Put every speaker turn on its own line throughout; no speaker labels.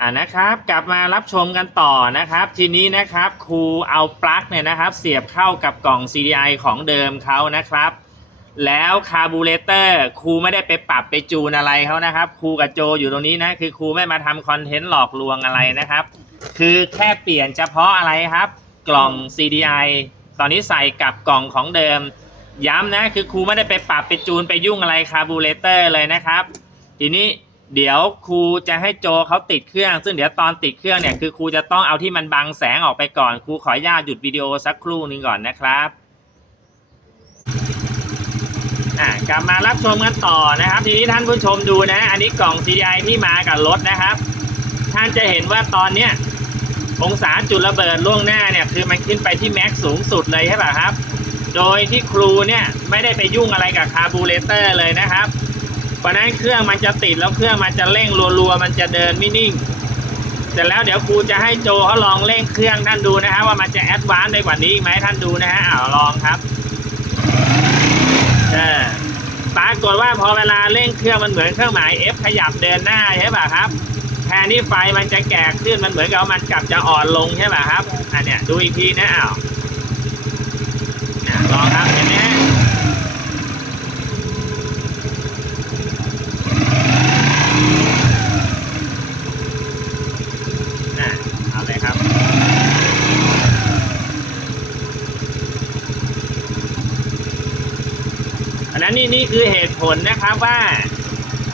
อ่านะครับกลับมารับชมกันต่อนะครับ ทีนี้นะครับครูเอาปลั๊กเนี่ยนะครับ เสียบเข้ากับกล่อง CDI ของเดิมเขานะครับ แล้วคาร์บูเรเตอร์ครูไม่ได้ไปปรับไปจูนอะไรเขานะครับครูกับโจอยู่ตรงนี้นะคือครูไม่มาทำคอนเทนต์หลอกลวงอะไรนะครับ คือแค่เปลี่ยนเฉพาะอะไรครับ กล่อง CDI ตอนนี้ใส่กับกล่องของเดิม ย้ำนะคือครูไม่ได้ไปปรับไปจูนไปยุ่งอะไรคาร์บูเรเตอร์เลยนะครับ ทีนี้ เดี๋ยวครูจะให้โจเขาติดเครื่อง ซึ่งเดี๋ยวตอนติดเครื่องเนี่ยคือครูจะต้องเอาที่มันบังแสงออกไปก่อน ครูขออนุญาตหยุดวิดีโอสักครู่นึงก่อนนะครับอ่ากลับมารับชมกันต่อนะครับ ทีนี้ท่านผู้ชมดูนะ อันนี้กล่อง CDI ที่มากับรถนะครับ ท่านจะเห็นว่าตอนเนี้ยองศาจุดระเบิดล่วงหน้าเนี่ยคือมันขึ้นไปที่แม็กสูงสุดเลยใช่ป่ะครับ โดยที่ครูเนี่ยไม่ได้ไปยุ่งอะไรกับคาร์บูเรเตอร์เลยนะครับ เพราะนั้นเครื่องมันจะติดแล้วเครื่องมันจะเร่งรัวๆมันจะเดินไม่นิ่งเสร็จแล้วเดี๋ยวครูจะให้โจเขาลองเร่งเครื่องท่านดูนะฮะว่ามันจะแอดวานซ์ได้กว่านี้ไหมท่านดูนะฮะอ้าวลองครับเออปรากฏว่าพอเวลาเร่งเครื่องมันเหมือนเครื่องหมาย F ขยับเดินหน้าใช่ป่ะครับแทนที่ไฟมันจะแก่ขึ้นมันเหมือนกับมันกลับจะอ่อนลงใช่ป่ะครับอันเนี้ยดูอีกทีนะอ้าวลองครับเห็นไหมฮะ อะเอาเลยครับ อั นนั้นนี่นี่คือเหตุผลนะครับว่า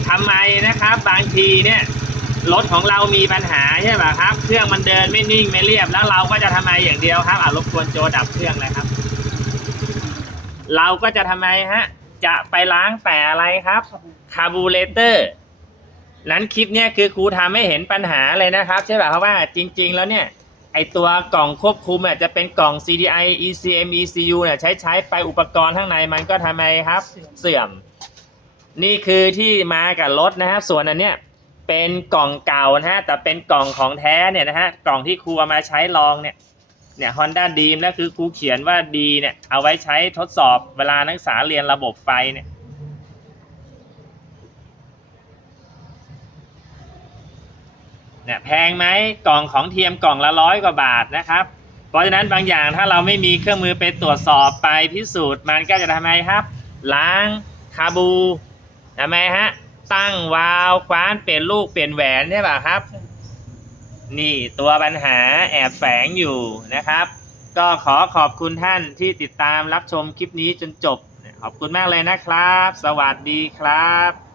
ทำไมนะครับบางทีเนี่ยรถของเรามีปัญหาใช่ป่ะครับ เครื่องมันเดินไม่นิ่งไม่เรียบ แล้วเราก็จะทำไมอย่างเดียวครับอ่ารบกวนโจดับเครื่องเลยครับ เราก็จะทำไมฮะจะไปล้างแต่อะไรครับคาร์บูเรเตอร์นั้นคลิปเนี่ยคือครูทำให้เห็นปัญหาเลยนะครับ ใช่ป่ะเพราะว่าจริง ๆ แล้วเนี่ย ไอตัวกล่องควบคุมอะจะเป็นกล่อง CDI ECM ECU เนี่ยใช้ใช้ไปอุปกรณ์ข้างในมันก็ทำไมครับเสื่อม นี่คือที่มากับรถนะครับ ส่วนอันเนี้ยเป็นกล่องเก่านะฮะแต่เป็นกล่องของแท้เนี่ยนะฮะกล่องที่ครูเอามาใช้ลองเนี่ยเนี่ย Honda Dream แล้วคือครูเขียนว่าดีเนี่ยเอาไว้ใช้ทดสอบเวลานักศึกษาเรียนระบบไฟเนี่ย เนี่ยแพงไหมกล่องของเทียมกล่องละร้อยกว่าบาทนะครับ เพราะฉะนั้นบางอย่างถ้าเราไม่มีเครื่องมือไปตรวจสอบไปพิสูจน์มันก็จะทำไมครับ ล้างคาบูทำไมฮะตั้งวาลคว้านเปลี่ยนลูกเปลี่ยนแหวนใช่ป่ะครับ นี่ตัวปัญหาแอบแฝงอยู่นะครับ ก็ขอขอบคุณท่านที่ติดตามรับชมคลิปนี้จนจบ ขอบคุณมากเลยนะครับ สวัสดีครับ